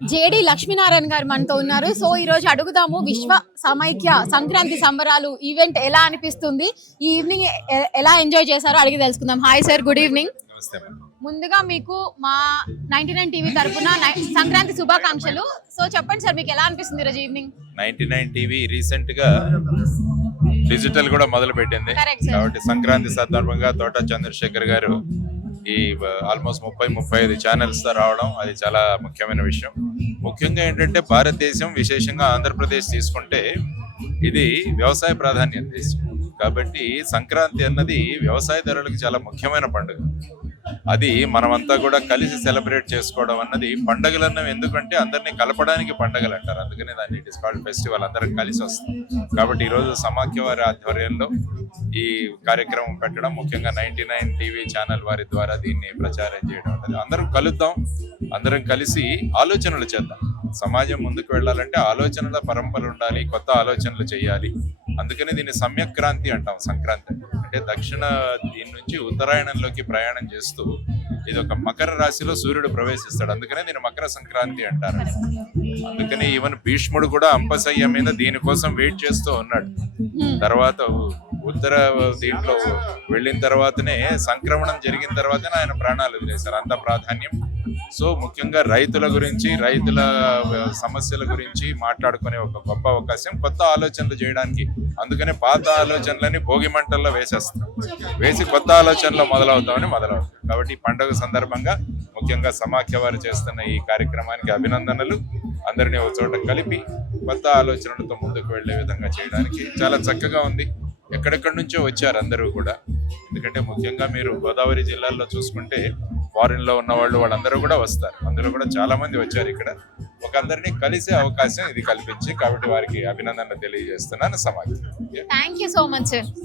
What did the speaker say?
JD Lakshminarayana గారు మనతో ఉన్నారు. సో ఈ రోజు అడుగుదాము విశ్వ సమైక్య సంక్రాంతి సంబరాలు ఈవెంట్ ఎలా అనిపిస్తుంది, ఈ ఈవినింగ్ ఎలా ఎంజాయ్ చేశారో అడిగి తెలుసుకుందాం. Hi sir, good evening. ముందుగా మీకు మా 99 టీవీ తరఫున సంక్రాంతి శుభాకాంక్షలు. సో చెప్పండి సార్, మీకు ఎలా అనిపిస్తుంది ఈరోజు ఈవినింగ్? 99 టీవీ రీసెంట్ గా డిజిటల్ కూడా మొదలు పెట్టింది కాబట్టి సంక్రాంతి సందర్భంగా తోట చంద్రశేఖర్ గారు ఈ ఆల్మోస్ట్ 30-35 ఛానల్స్ తో రావడం అది చాలా ముఖ్యమైన విషయం. ముఖ్యంగా ఏంటంటే భారతదేశం, విశేషంగా ఆంధ్రప్రదేశ్ తీసుకుంటే ఇది వ్యవసాయ ప్రాధాన్యత దేశం కాబట్టి సంక్రాంతి అన్నది వ్యవసాయదారులకు చాలా ముఖ్యమైన పండుగ. అది మనమంతా కూడా కలిసి సెలబ్రేట్ చేసుకోవడం అన్నది పండుగలు అన్నవి. ఎందుకంటే అందరినీ కలపడానికి పండుగలు అంటారు, అందుకనే దాన్ని ఇట్ ఇస్ కాల్డ్ ఫెస్టివల్. అందరం కలిసి వస్తాం కాబట్టి ఈరోజు సమాఖ్య వారి ఆధ్వర్యంలో ఈ కార్యక్రమం పెట్టడం, ముఖ్యంగా 99 టీవీ ఛానల్ వారి ద్వారా దీన్ని ప్రచారం చేయడం అనేది. అందరం కలుద్దాం, అందరం కలిసి ఆలోచనలు చేద్దాం. సమాజం ముందుకు వెళ్ళాలంటే ఆలోచనల పరంపర ఉండాలి, కొత్త ఆలోచనలు చేయాలి. అందుకని దీన్ని సమ్యక్రాంతి అంటాం. సంక్రాంతి అంటే దక్షిణ దీని నుంచి ఉత్తరాయణంలోకి ప్రయాణం చేస్తూ ఇది ఒక మకర రాశిలో సూర్యుడు ప్రవేశిస్తాడు, అందుకనే దీన్ని మకర సంక్రాంతి అంటారు. అందుకని ఈవెన్ భీష్ముడు కూడా అంపశయ్య మీద దీనికోసం వెయిట్ చేస్తూ ఉన్నాడు. తర్వాత ఉత్తర దీంట్లో వెళ్ళిన తర్వాతనే సంక్రమణం జరిగిన తర్వాతనే ఆయన ప్రాణాలు వదిలేశారు, అంత ప్రాధాన్యం. సో ముఖ్యంగా రైతుల గురించి, రైతుల సమస్యల గురించి మాట్లాడుకునే ఒక గొప్ప అవకాశం, కొత్త ఆలోచనలు చేయడానికి. అందుకనే పాత ఆలోచనలని భోగి మంటల్లో వేసి కొత్త ఆలోచనలో మొదలవుతాం. కాబట్టి ఈ పండుగ సందర్భంగా ముఖ్యంగా సమాఖ్య వారు చేస్తున్న ఈ కార్యక్రమానికి అభినందనలు. అందరినీ ఒక చోట కలిపి కొత్త ఆలోచనలతో ముందుకు వెళ్లే విధంగా చేయడానికి చాలా చక్కగా ఉంది. ఎక్కడెక్కడి నుంచో వచ్చారు అందరూ కూడా. ఎందుకంటే ముఖ్యంగా మీరు గోదావరి జిల్లాల్లో చూసుకుంటే ఫారిన్ లో ఉన్న వాళ్ళందరూ కూడా వస్తారు. అందులో కూడా చాలా మంది వచ్చారు. ఇక్కడ ఒక అందరినీ కలిసే అవకాశం ఇది కల్పించి, కాబట్టి వారికి అభినందనలు తెలియజేస్తున్నాను సమాఖ్య. Thank you so much sir.